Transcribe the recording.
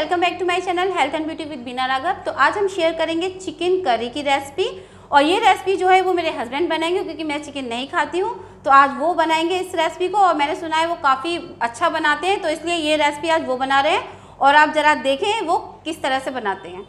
Welcome back to my channel health and beauty with बीना राघव। तो आज हम शेयर करेंगे चिकन करी की रेसिपी। और ये रेसिपी जो है वो मेरे हस्बैंड बनाएंगे क्योंकि मैं चिकन नहीं खाती हूँ। तो आज वो बनाएंगे इस रेसिपी को, और मैंने सुना है वो काफ़ी अच्छा बनाते हैं, तो इसलिए ये रेसिपी आज वो बना रहे हैं और आप ज़रा देखें वो किस तरह से बनाते हैं।